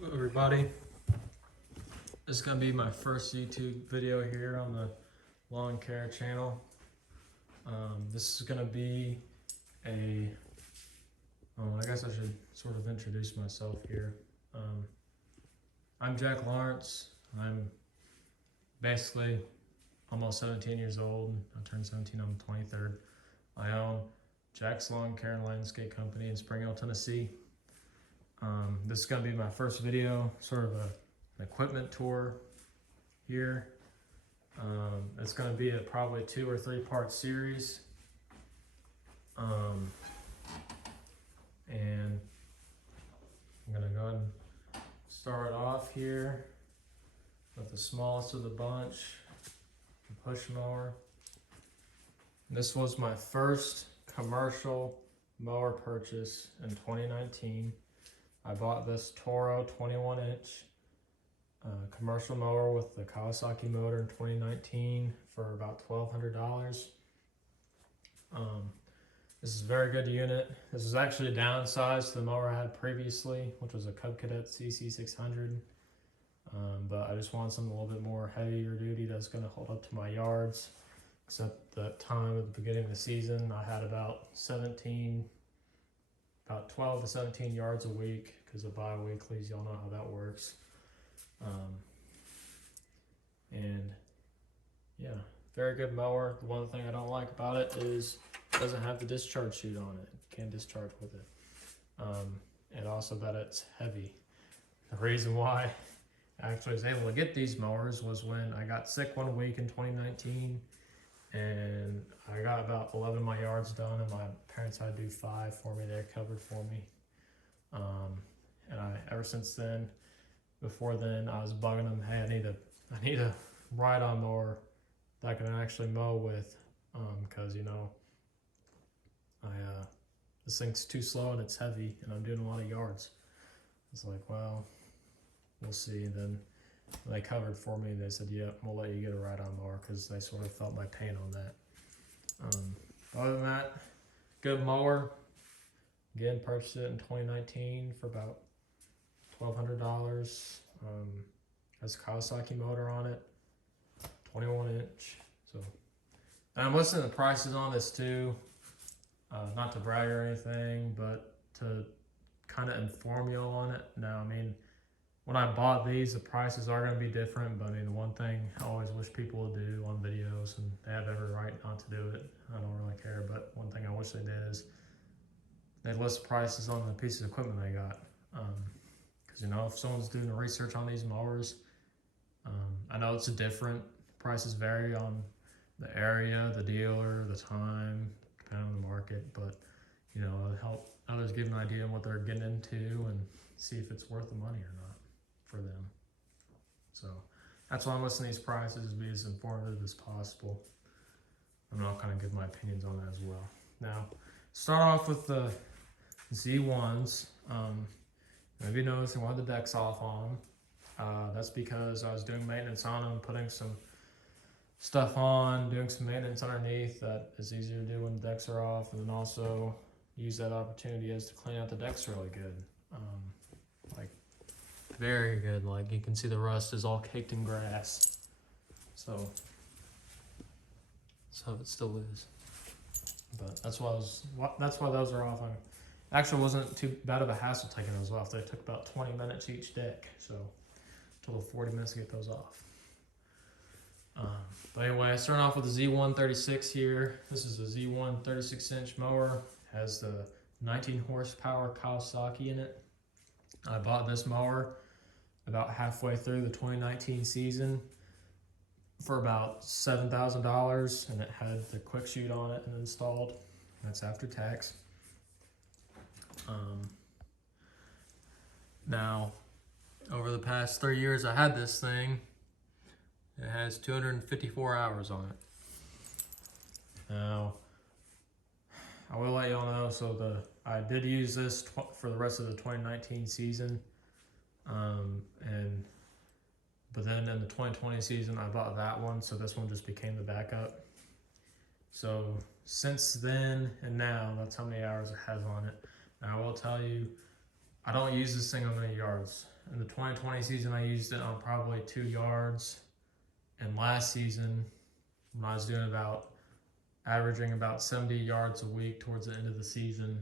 Hello everybody, this is going to be my first YouTube video here on the Lawncare channel. This is going to be I guess I should sort of introduce myself here. I'm Jack Lawrence. I'm basically almost 17 years old. I turned 17 on the 23rd. I own Jack's Lawn Care and Landscape Company in Spring Hill, Tennessee. This is going to be my first video, sort of an equipment tour here. It's going to be a probably 2 or 3 part series. And I'm going to go ahead and start off here with the smallest of the bunch, the push mower. This was my first commercial mower purchase in 2019. I bought this Toro 21-inch commercial mower with the Kawasaki motor in 2019 for about $1,200. This is a very good unit. This is actually a downsized to the mower I had previously, which was a Cub Cadet CC600. But I just wanted something a little bit more heavier duty that's going to hold up to my yards. Except that time at the beginning of the season, I had about 12 to 17 yards a week because of bi-weeklies. Y'all know how that works. And yeah, very good mower. The one thing I don't like about it is it doesn't have the discharge chute on it. You can't discharge with it. And also that it's heavy. The reason why I actually was able to get these mowers was when I got sick one week in 2019 and I got about 11 of my yards done, and my parents had to do 5 for me. They covered for me. And ever since then, before then, I was bugging them, hey, I need a ride-on mower that I can actually mow with, because this thing's too slow and it's heavy, and I'm doing a lot of yards. It's like, well, we'll see. And then they covered for me. They said, yeah, we'll let you get a ride-on mower, because they sort of felt my pain on that. Other than that, good mower. Again, purchased it in 2019 for about $1,200. Has a Kawasaki motor on it, 21-inch. So, and I'm listening to the prices on this too. Not to brag or anything, but to kind of inform you all on it. Now, I mean, when I bought these, the prices are going to be different, but I mean, the one thing I always wish people would do on videos, and they have every right not to do it, I don't really care, but one thing I wish they did is they list prices on the pieces of equipment they got. Because, if someone's doing the research on these mowers, I know it's different. Prices vary on the area, the dealer, the time, depending on the market, but, it'll help others give an idea on what they're getting into and see if it's worth the money or not for them. So that's why I'm listening to these prices, be as informative as possible. I'm not going to give my opinions on that as well. Now, start off with the Z1s. Maybe you noticed I wanted the decks off on them. That's because I was doing maintenance on them, putting some stuff on, doing some maintenance underneath that is easier to do when the decks are off, and then also use that opportunity as to clean out the decks really good. Like very good. Like you can see the rust is all caked in grass. So it still is. But that's why those are off. Actually wasn't too bad of a hassle taking those off. They took about 20 minutes each deck, so total 40 minutes to get those off. But anyway, I start off with the Z136 here. This is a Z1 36-inch mower. Has the 19 horsepower Kawasaki in it. I bought this mower about halfway through the 2019 season for about $7,000, and it had the quick shoot on it and installed. That's after tax. Now, over the past 3 years I had this thing, it has 254 hours on it. Now, I will let y'all know, I did use this for the rest of the 2019 season, but then in the 2020 season I bought that one, so this one just became the backup. So since then and now, that's how many hours it has on it. Now I will tell you, I don't use this thing on many yards. In the 2020 season, I used it on probably 2 yards. And last season, when I was doing averaging about 70 yards a week towards the end of the season,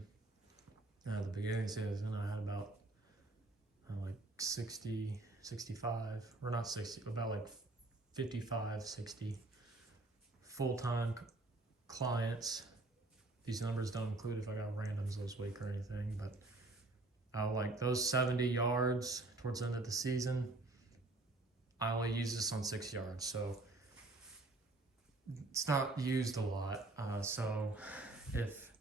at the beginning of the season, I had about like 60, 65, or not 60, about like 55, 60 full-time clients. These numbers don't include if I got randoms this week or anything, but like those 70 yards towards the end of the season, I only use this on 6 yards, so it's not used a lot. So if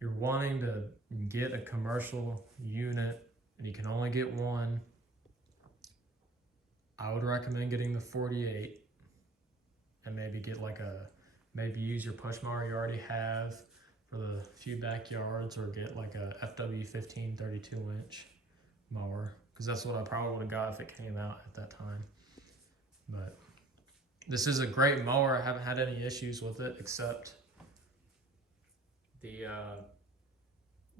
you're wanting to get a commercial unit and you can only get one, I would recommend getting the 48 and maybe get maybe use your push mower you already have for the few backyards, or get like a FW15 32-inch mower, because that's what I probably would have got if it came out at that time. But this is a great mower. I haven't had any issues with it except the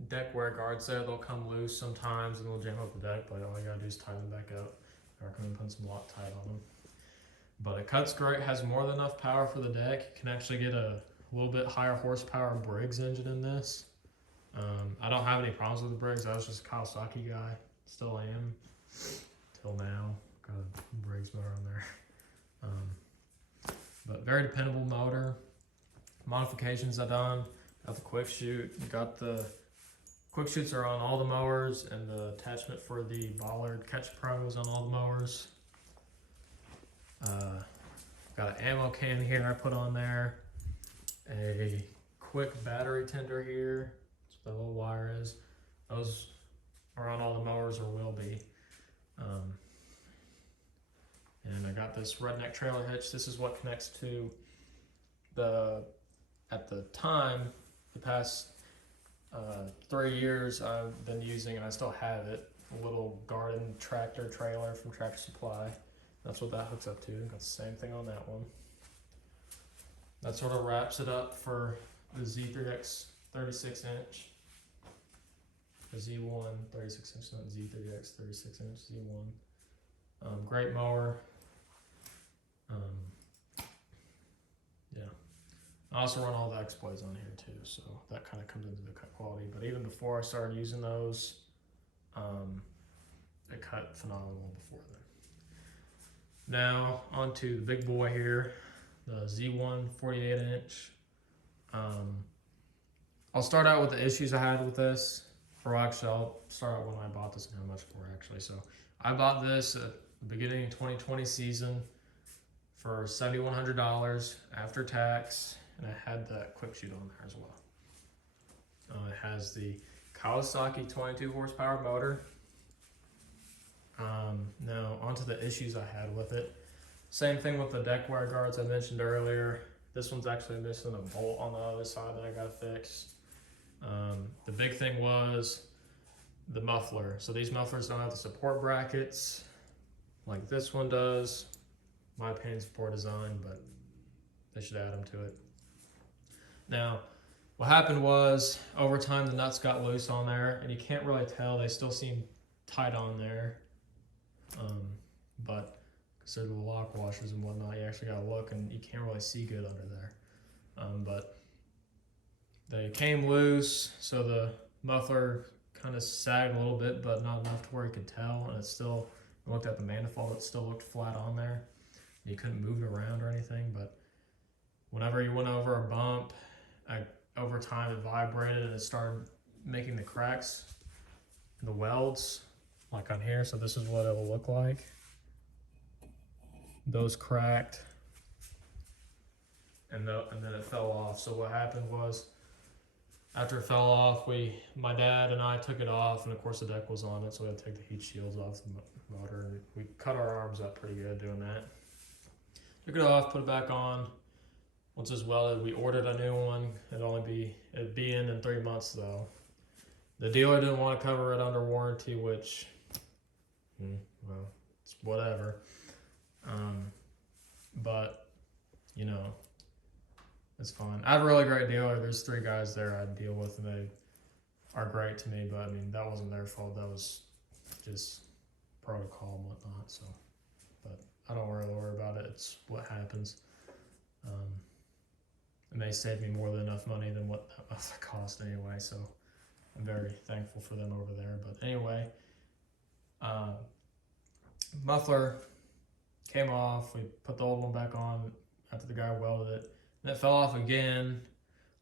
deck wear guards there. They'll come loose sometimes and they'll jam up the deck, but all you gotta do is tighten them back up. I recommend putting some Loctite on them. But it cuts great, has more than enough power for the deck. You can actually get a little bit higher horsepower Briggs engine in this. I don't have any problems with the Briggs. I was just a Kawasaki guy, still am, till now. Got a Briggs motor on there. But very dependable motor. Modifications I've done. Got the quick shoot. Got the quick shoots are on all the mowers, and the attachment for the bollard Catch Pro is on all the mowers. Got an ammo can here I put on there. A quick battery tender here. That's what the little wire is. Those are on all the mowers, or will be. And I got this redneck trailer hitch. This is what connects to at the time, the past 3 years I've been using, and I still have it, a little garden tractor trailer from Tractor Supply. That's what that hooks up to. Got the same thing on that one. That sort of wraps it up for the Z3X 36-inch. The Z1 36-inch, not Z3X 36-inch, Z1. Great mower. Yeah. I also run all the exploits on here too, so that kind of comes into the cut quality. But even before I started using those, it cut phenomenal before then. Now onto the big boy here, the Z1 48-inch. I'll start out with the issues I had with this. Or actually, I'll start out when I bought this and how much for actually. So I bought this at the beginning of 2020 season for $7,100 after tax, and I had that quick shoot on there as well. It has the Kawasaki 22 horsepower motor. Now onto the issues I had with it. Same thing with the deck wear guards I mentioned earlier. This one's actually missing a bolt on the other side that I gotta fix. The big thing was the muffler. So these mufflers don't have the support brackets like this one does. My opinion's poor design, but they should add them to it. Now, what happened was, over time the nuts got loose on there, and you can't really tell. They still seem tight on there. But because they're the lock washers and whatnot, you actually gotta look, and you can't really see good under there. But they came loose, so the muffler kind of sagged a little bit, but not enough to where you could tell. And it's still, I looked at the manifold, it still looked flat on there. You couldn't move it around or anything, but whenever you went over a bump, over time it vibrated and it started making the cracks in the welds, like on here. So this is what it will look like. Those cracked, and then it fell off. So what happened was, after it fell off, my dad and I took it off, and of course the deck was on it, so we had to take the heat shields off the motor, and we cut our arms up pretty good doing that. Took it off, put it back on. Once it's welded, we ordered a new one. It'd be in 3 months though. The dealer didn't want to cover it under warranty, which, well, it's whatever. But you know, it's fine. I have a really great dealer. There's 3 guys there I deal with, and are great to me, but I mean, that wasn't their fault. That was just protocol and whatnot. So, but I don't really worry about it. It's what happens. It may save me more than enough money than what that muffler cost anyway. So I'm very thankful for them over there. But anyway, muffler came off. We put the old one back on after the guy welded it. And it fell off again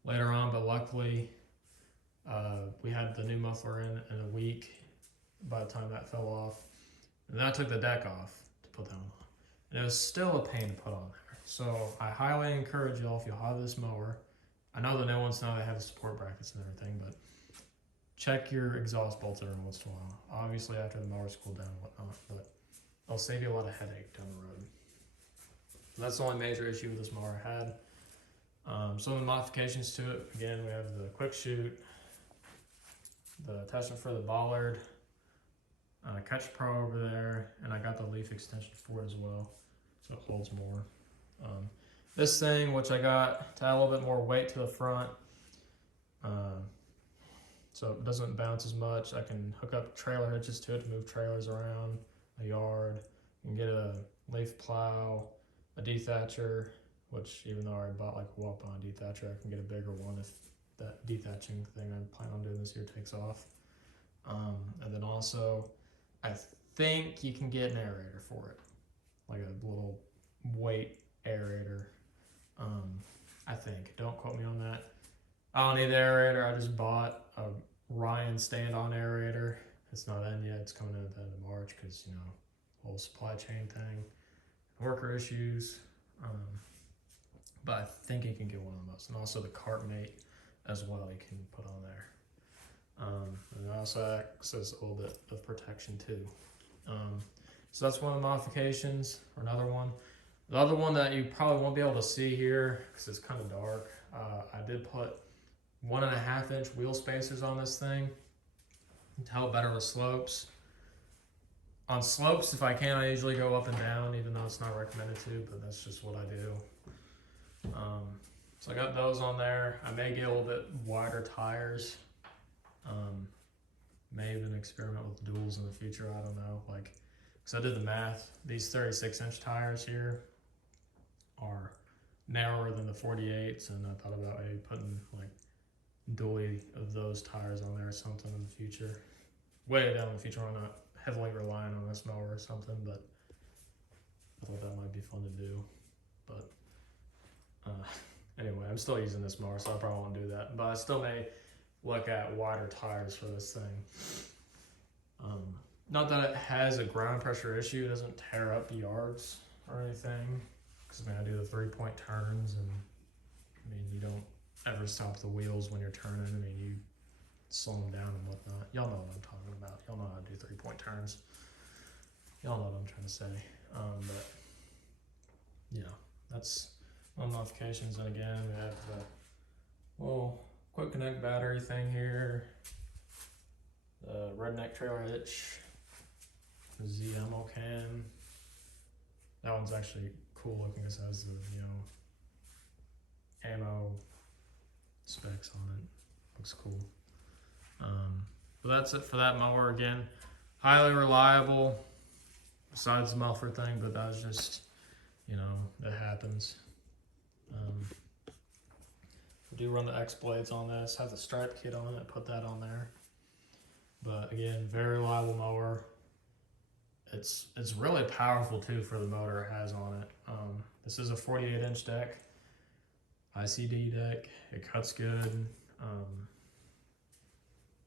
later on, but luckily we had the new muffler in a week by the time that fell off. And then I took the deck off to put that on. And it was still a pain to put on there. So I highly encourage y'all, if you have this mower, I know the new ones now they have the support brackets and everything, but check your exhaust bolts every once in a while. Obviously after the mower's cooled down and whatnot, but it'll save you a lot of headache down the road. So that's the only major issue with this mower I had. Some of the modifications to it, again, we have the quick shoot, the attachment for the bollard, Catch Pro over there, and I got the leaf extension for it as well, so it holds more. This thing, which I got to add a little bit more weight to the front, so it doesn't bounce as much. I can hook up trailer hitches to it to move trailers around a yard. You can get a leaf plow, a dethatcher, which even though I bought like a walk-on dethatcher, I can get a bigger one if that dethatching thing I plan on doing this year takes off. And then also, I think you can get an aerator for it, like a little weight aerator. I think. Don't quote me on that. I don't need the aerator. I just bought a Ryan stand-on aerator. It's not in yet. It's coming in at the end of March because, you know, whole supply chain thing, worker issues. But I think you can get one of those. And also the cart mate as well you can put on there. And it also acts as a little bit of protection too. So that's one of the modifications, or another one. The other one that you probably won't be able to see here because it's kind of dark, I did put 1.5 inch wheel spacers on this thing to help better with slopes. On slopes, if I can, I usually go up and down, even though it's not recommended to, but that's just what I do. So I got those on there. I may get a little bit wider tires. May even experiment with duals in the future, I don't know. Like, because I did the math, these 36-inch tires here are narrower than the 48s, and I thought about maybe putting like dually of those tires on there or something in the future. Way down in the future, I'm not heavily relying on this mower or something, but I thought that might be fun to do. But anyway, I'm still using this mower, so I probably won't do that. But I still may look at wider tires for this thing. Not that it has a ground pressure issue, it doesn't tear up yards or anything. Because I mean, I do the 3-point turns, and I mean, you don't ever stop the wheels when you're turning. I mean, you slow them down and whatnot. Y'all know what I'm talking about. Y'all know how to do 3-point turns. Y'all know what I'm trying to say. But yeah, that's one modifications. And again, we have the little quick connect battery thing here, the redneck trailer hitch, the Z ammo can. That one's actually cool looking because it has the, you know, ammo specs on it. Looks cool. But that's it for that mower. Again, highly reliable, besides the muffler thing, but that's just, you know, it happens. I do run the X blades on this, have the stripe kit on it, put that on there. But again, very reliable mower. It's really powerful too for the motor it has on it. This is a 48-inch deck, ICD deck. It cuts good.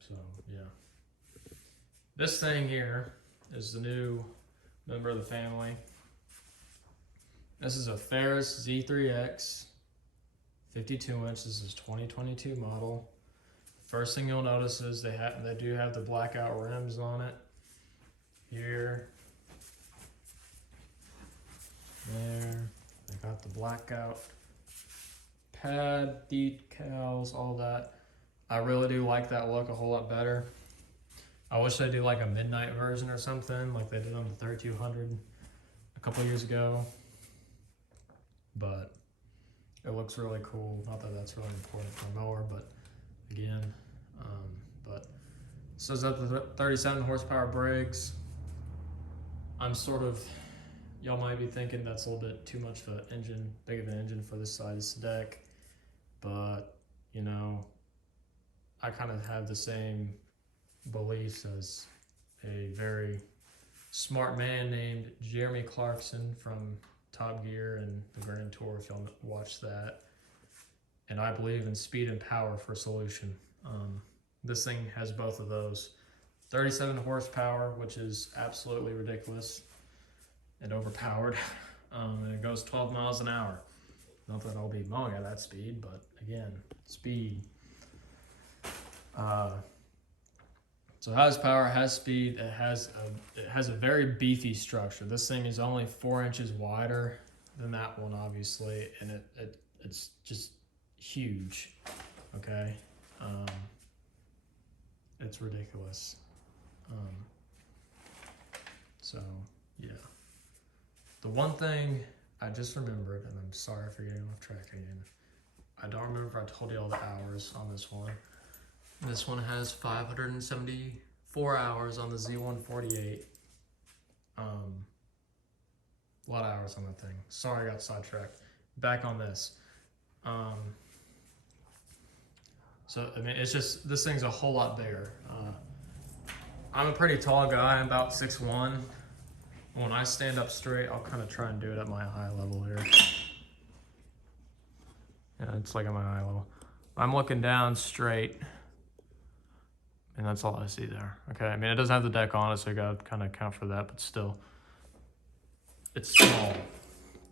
So yeah. This thing here is the new member of the family. This is a Ferris Z3X, 52 inch. This is 2022 model. First thing you'll notice is they do have the blackout rims on it. Here, there, they got the blackout pad, decals, all that. I really do like that look a whole lot better. I wish they do like a midnight version or something like they did on the 3200 a couple years ago, but it looks really cool. Not that that's really important for a mower, but again, but but so is that the 37 horsepower brakes. I'm sort of, y'all might be thinking that's a little bit too much of an engine, big of an engine for this size deck, but you know, I kind of have the same beliefs as a very smart man named Jeremy Clarkson from Top Gear and the Grand Tour, if y'all watch that. And I believe in speed and power for solution. This thing has both of those. 37 horsepower, which is absolutely ridiculous and overpowered. And it goes 12 miles an hour. Not that I'll be mowing at that speed, but again, speed. So it has power, it has speed, it has a very beefy structure. This thing is only 4 inches wider than that one, obviously, and it's just huge. Okay, it's ridiculous. So yeah, the one thing I just remembered, and I'm sorry for getting off track again. I don't remember if I told you all the hours on this one. This one has 574 hours on the Z148. A lot of hours on that thing. Sorry, I got sidetracked. Back on this. So, I mean, it's just, this thing's a whole lot bigger. I'm a pretty tall guy. I'm about 6'1". When I stand up straight, I'll kind of try and do it at my eye level here. Yeah, it's like at my eye level. I'm looking down straight. And that's all I see there. Okay, I mean, it doesn't have the deck on it, so you gotta kind of account for that, but still, it's small.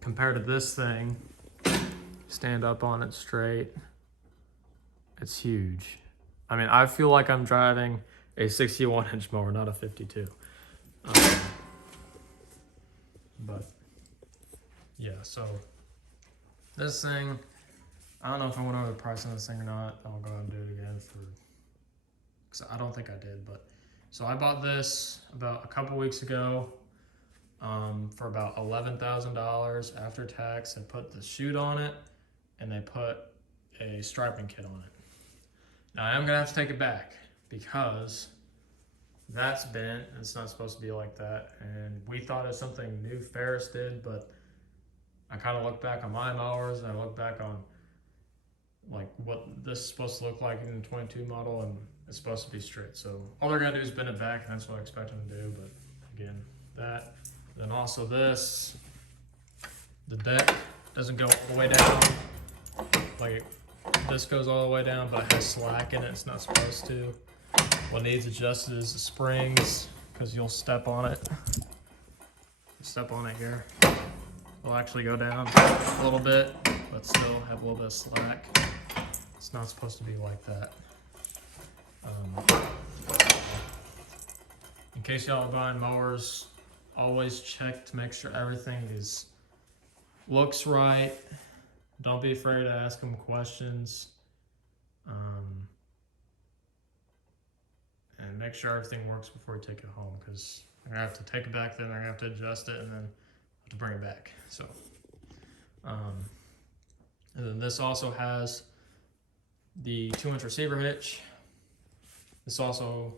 Compared to this thing, stand up on it straight, it's huge. I mean, I feel like I'm driving a 61-inch mower, not a 52. But, yeah, so this thing, I don't know if I went over the price on this thing or not. I'll go ahead and do it again because I don't think I did, but so I bought this about a couple weeks ago for about $11,000 after tax. They put the chute on it and they put a striping kit on it. Now I am gonna have to take it back because that's bent. It's not supposed to be like that, and we thought it's something new Ferris did, but I kind of look back on my mowers and I look back on like what this is supposed to look like in the 22 model, and it's supposed to be straight. So all they're gonna do is bend it back, and that's what I expect them to do. But again, that, then also this, the deck doesn't go all the way down. Like this goes all the way down, but it has slack in it. It's not supposed to. What needs adjusted is the springs, because you'll step on it. Step on it here. It'll actually go down a little bit, but still have a little bit of slack. It's not supposed to be like that. In case y'all are buying mowers, always check to make sure everything looks right. Don't be afraid to ask them questions. And make sure everything works before you take it home, because I'm gonna have to take it back there, and I'm gonna have to adjust it, and then have to bring it back. So, and then this also has the 2-inch receiver hitch. This also,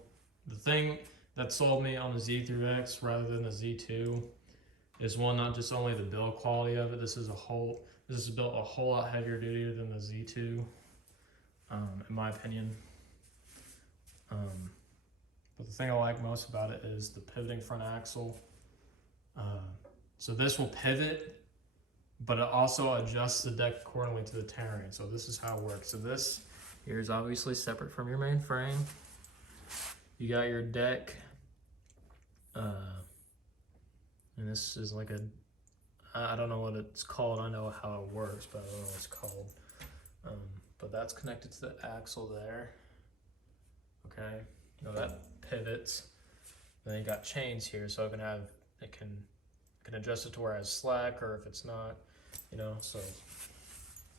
the thing that sold me on the Z through X rather than the Z2 is one, not just only the build quality of it. This is built a whole lot heavier duty than the Z2, in my opinion. But the thing I like most about it is the pivoting front axle. So this will pivot, but it also adjusts the deck accordingly to the terrain. So this is how it works. So this here is obviously separate from your main frame. You got your deck, and this is like I don't know what it's called. I know how it works, but I don't know what it's called. But that's connected to the axle there. Okay, now that pivots. Then you got chains here, so it can adjust it to where it has slack, or if it's not, you know. So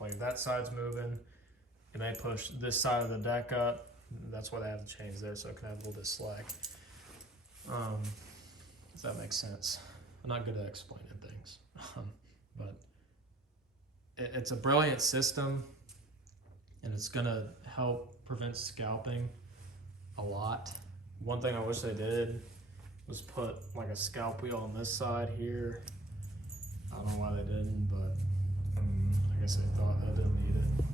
like that side's moving, and they push this side of the deck up. That's why they have the chains there, so it can have a little bit of slack. If that makes sense. I'm not good at explaining things, but it's a brilliant system, and it's gonna help prevent scalping. a lot. One thing I wish they did was put like a scalp wheel on this side here. I don't know why they didn't, but I guess they thought I didn't need it.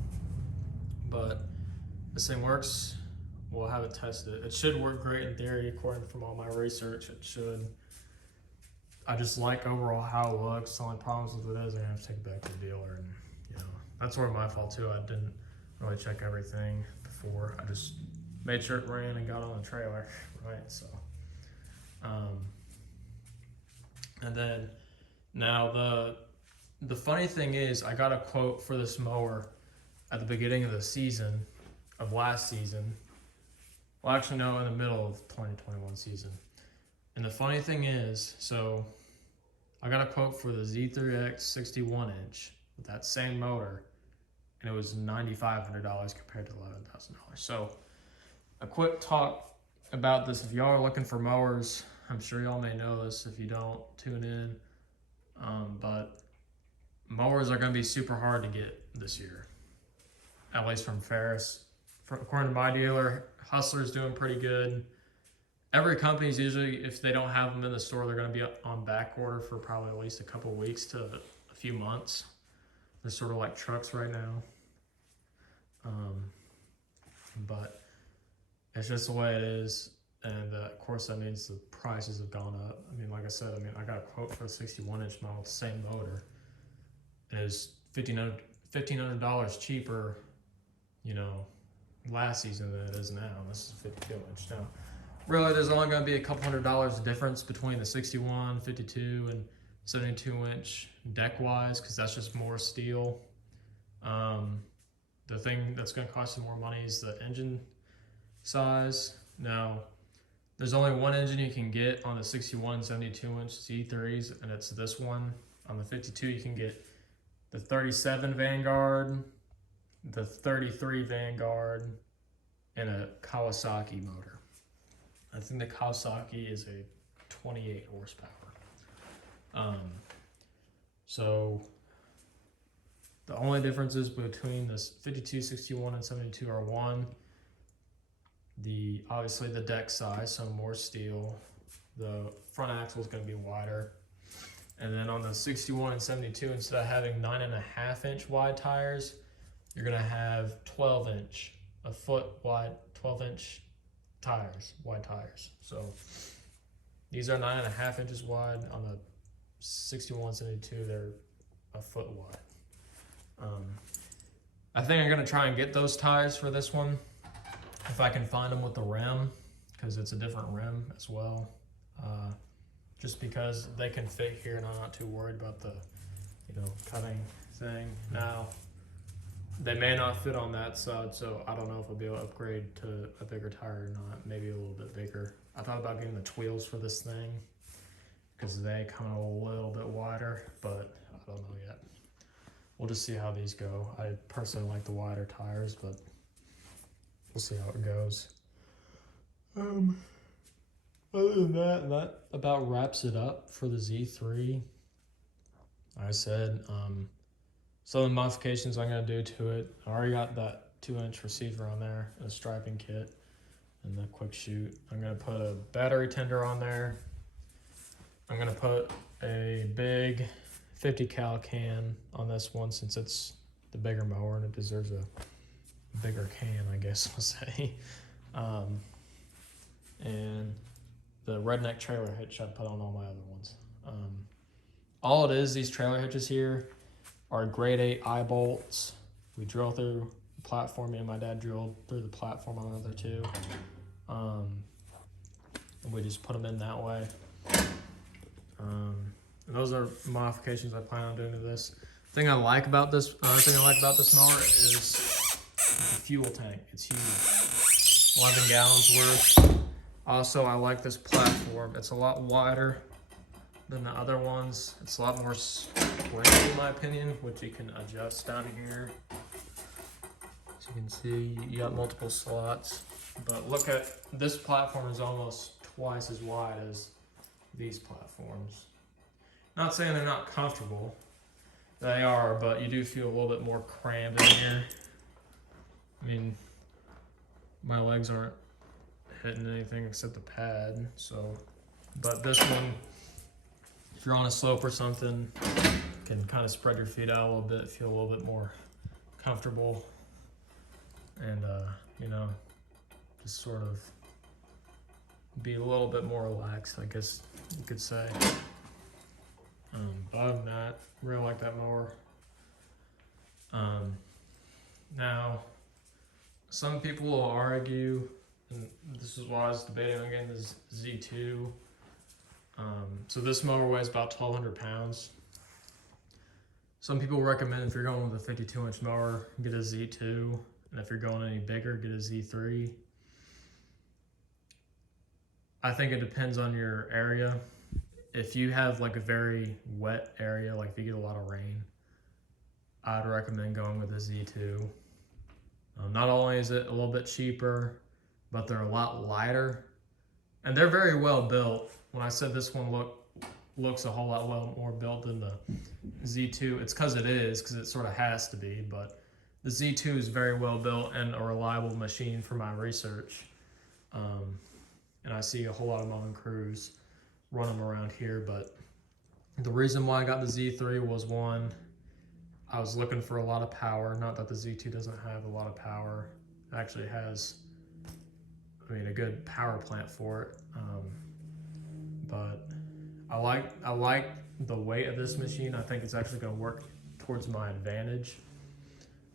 But this thing works. We'll have it tested. It should work great in theory, according from all my research. It should. I just like overall how it looks. The only problems with it is I'm gonna have to take it back to the dealer, and you know that's sort of my fault too. I didn't really check everything before. I just made sure it ran and got on the trailer, right? So, and then now the funny thing is, I got a quote for this mower at the beginning of the season, of last season. Well, actually, no, in the middle of 2021 season. And the funny thing is, so I got a quote for the Z3X 61 inch with that same motor, and it was $9,500 compared to $11,000. So a quick talk about this. If y'all are looking for mowers, I'm sure y'all may know this. If you don't, tune in. But mowers are going to be super hard to get this year, at least from Ferris. According to my dealer, Hustler's doing pretty good. Every company's usually, if they don't have them in the store, they're going to be on back order for probably at least a couple weeks to a few months. They're sort of like trucks right now. But it's just the way it is. And of course, that means the prices have gone up. I mean, like I said, I got a quote for a 61 inch model, the same motor. It is $1,500 cheaper, you know, last season than it is now. This is 52 inch now. Really, there's only going to be a couple $100 difference between the 61, 52, and 72 inch deck wise, because that's just more steel. The thing that's going to cost you more money is the engine size. Now, there's only one engine you can get on the 61 and 72 inch Z3s, and it's this one. On the 52, you can get the 37 Vanguard, the 33 Vanguard, and a Kawasaki motor. I think the Kawasaki is a 28 horsepower. So the only differences between this 52, 61, and 72 are one, obviously the deck size, so more steel. The front axle is going to be wider. And then on the 61 and 72, instead of having 9.5 inch wide tires, you're going to have 12 inch, a foot wide, 12 inch tires, wide tires. So these are 9.5 inches wide. On the 61, 72, they're a foot wide. I think I'm going to try and get those tires for this one, if I can find them with the rim, because it's a different rim as well. Just because they can fit here, and I'm not too worried about the, cutting thing. Now, they may not fit on that side, so I don't know if I'll be able to upgrade to a bigger tire or not. Maybe a little bit bigger. I thought about getting the twheels for this thing, because they come a little bit wider, but I don't know yet. We'll just see how these go. I personally like the wider tires, but we'll see how it goes. Other than that about wraps it up for the Z3. I said, some of the modifications I'm going to do to it. I already got that 2-inch receiver on there, and a striping kit, and the quick shoot. I'm going to put a battery tender on there. I'm going to put a big 50 cal can on this one, since it's the bigger mower and it deserves a bigger can, I guess I'll say. And the redneck trailer hitch I put on all my other ones. All it is, these trailer hitches here are grade 8 eye bolts. We drill through the platform. Me and my dad drilled through the platform on the other two. And we just put them in that way. And those are modifications I plan on doing to this. Another thing I like about this mower is the fuel tank. It's huge, 11 gallons worth. Also, I like this platform. It's a lot wider than the other ones. It's a lot more square in my opinion, which you can adjust down here. As you can see, you got multiple slots. But look at, this platform is almost twice as wide as these platforms. Not saying they're not comfortable. They are, but you do feel a little bit more crammed in here. I mean, my legs aren't hitting anything except the pad. So, but this one, if you're on a slope or something, can kind of spread your feet out a little bit, feel a little bit more comfortable, and you know, just sort of be a little bit more relaxed, I guess you could say. But other than that, really like that mower. Now, some people will argue, and this is why I was debating again, this Z2. So this mower weighs about 1,200 pounds. Some people recommend if you're going with a 52-inch mower, get a Z2, and if you're going any bigger, get a Z3. I think it depends on your area. If you have like a very wet area, like if you get a lot of rain, I'd recommend going with a Z2. Not only is it a little bit cheaper, but they're a lot lighter, and they're very well built. When I said this one looks a whole lot more built than the Z2, it's because it sort of has to be, but the Z2 is very well built and a reliable machine for my research. And I see a whole lot of mowing crews run them around here, but the reason why I got the Z3 was, one, I was looking for a lot of power. Not that the Z2 doesn't have a lot of power. It actually has, a good power plant for it. But I like the weight of this machine. I think it's actually going to work towards my advantage.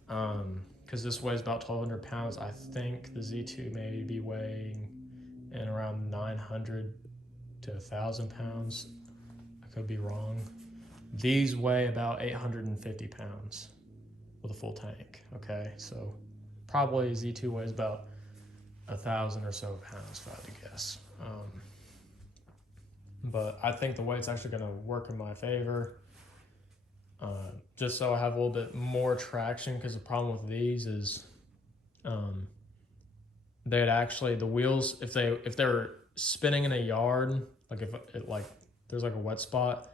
Because this weighs about 1,200 pounds. I think the Z2 may be weighing in around 900 to 1,000 pounds. I could be wrong. These weigh about 850 pounds with a full tank, okay? So probably Z2 weighs about 1,000 or so pounds, if I had to guess. But I think the weight's actually gonna work in my favor, just so I have a little bit more traction, because the problem with these is they'd actually, the wheels, if they're spinning in a yard, like if it, like there's like a wet spot,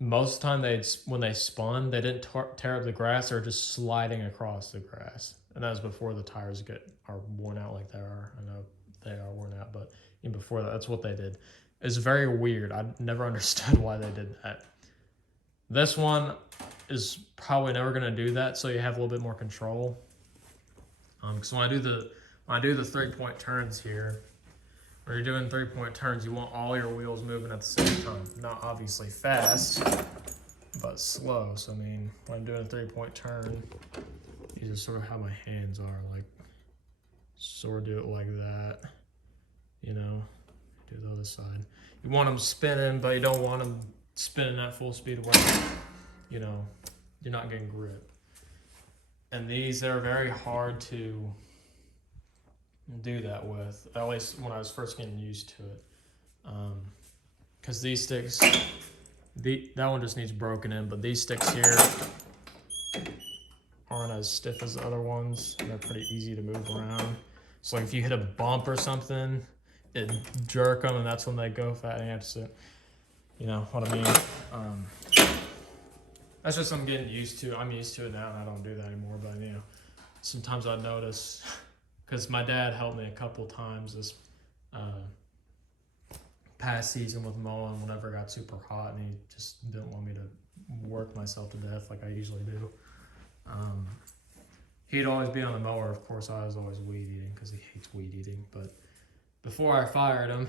most of the time when they spun, they didn't tear up the grass, they were just sliding across the grass. And that was before the tires are worn out like they are. I know they are worn out, but even before that, that's what they did. It's very weird. I never understood why they did that. This one is probably never gonna do that, so you have a little bit more control. So when I do the 3-point turns here, when you're doing 3-point turns, you want all your wheels moving at the same time. Not obviously fast, but slow. So when I'm doing a 3-point turn, these are sort of how my hands are. Like, sort of do it like that, do the other side. You want them spinning, but you don't want them spinning at full speed where, you're not getting grip. And they're very hard to do that with, at least when I was first getting used to it. Because these sticks, that one just needs broken in, but these sticks here aren't as stiff as the other ones. They're pretty easy to move around. So like if you hit a bump or something, it jerk them, and that's when they go fat, and you have to sit. You know what I mean? That's just something I'm getting used to. I'm used to it now, and I don't do that anymore. But sometimes I notice, because my dad helped me a couple times this past season with mowing whenever it got super hot, and he just didn't want me to work myself to death like I usually do. He'd always be on the mower. Of course, I was always weed eating because he hates weed eating. But before I fired him,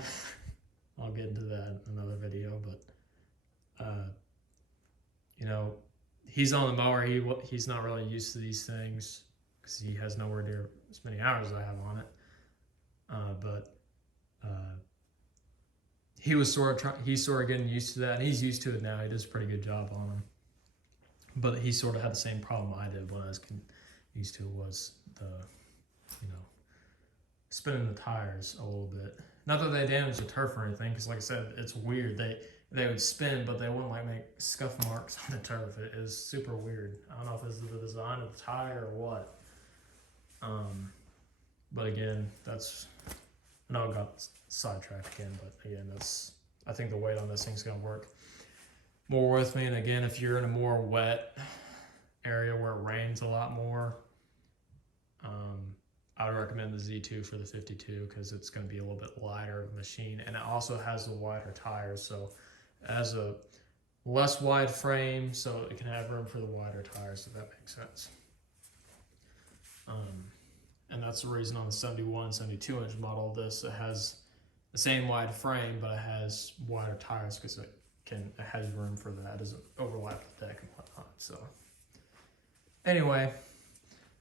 I'll get into that in another video. But he's on the mower. He's not really used to these things because he has nowhere near as many hours as I have on it. But he's sort of getting used to that, and he's used to it now. He does a pretty good job on them. But he sort of had the same problem I did when I was used to, was the, spinning the tires a little bit. Not that they damaged the turf or anything, because like I said, it's weird. They would spin, but they wouldn't make scuff marks on the turf. It is super weird. I don't know if it's the design of the tire or what. But again, I know I got sidetracked again, but again, I think the weight on this thing's gonna work more with me. And again, if you're in a more wet area where it rains a lot more, I would recommend the Z2 for the 52 because it's going to be a little bit lighter of a machine, and it also has the wider tires, so it has a less wide frame, so it can have room for the wider tires, if that makes sense. And that's the reason on the 71, 72 inch model of this, it has the same wide frame, but it has wider tires because it has room for that. It doesn't overlap the deck and whatnot. So anyway,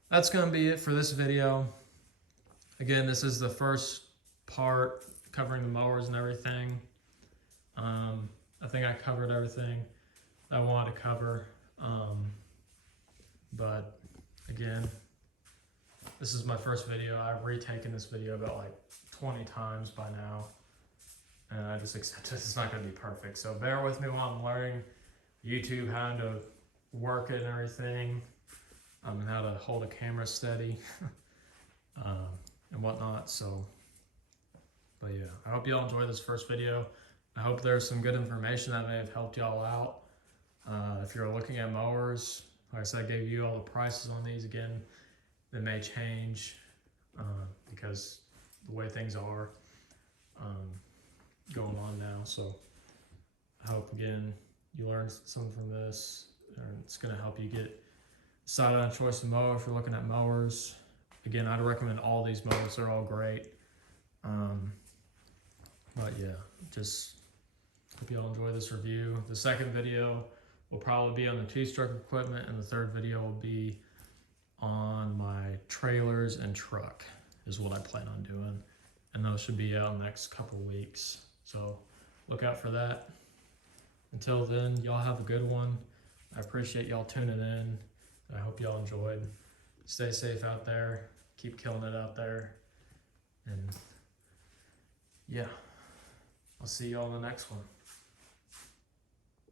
that's going to be it for this video. Again, this is the first part covering the mowers and everything. I think I covered everything I wanted to cover. But again, this is my first video. I've retaken this video about like 20 times by now, and I just accept it's not going to be perfect. So bear with me while I'm learning YouTube, how to work it and everything, and how to hold a camera steady and whatnot. So, but yeah, I hope y'all enjoy this first video. I hope there's some good information that may have helped y'all out. If you're looking at mowers, like I said, I gave you all the prices on these. Again, they may change because the way things are going on now. So I hope, again, you learned something from this, and it's going to help you get decided on a choice of mower if you're looking at mowers. Again, I'd recommend all these mowers. They're all great. But yeah, just hope y'all enjoy this review. The second video will probably be on the two-stroke equipment, and the third video will be on my trailers and truck is what I plan on doing. And those should be out in the next couple weeks. So look out for that. Until then, y'all have a good one. I appreciate y'all tuning in. I hope y'all enjoyed. Stay safe out there. Keep killing it out there. And yeah, I'll see y'all in the next one.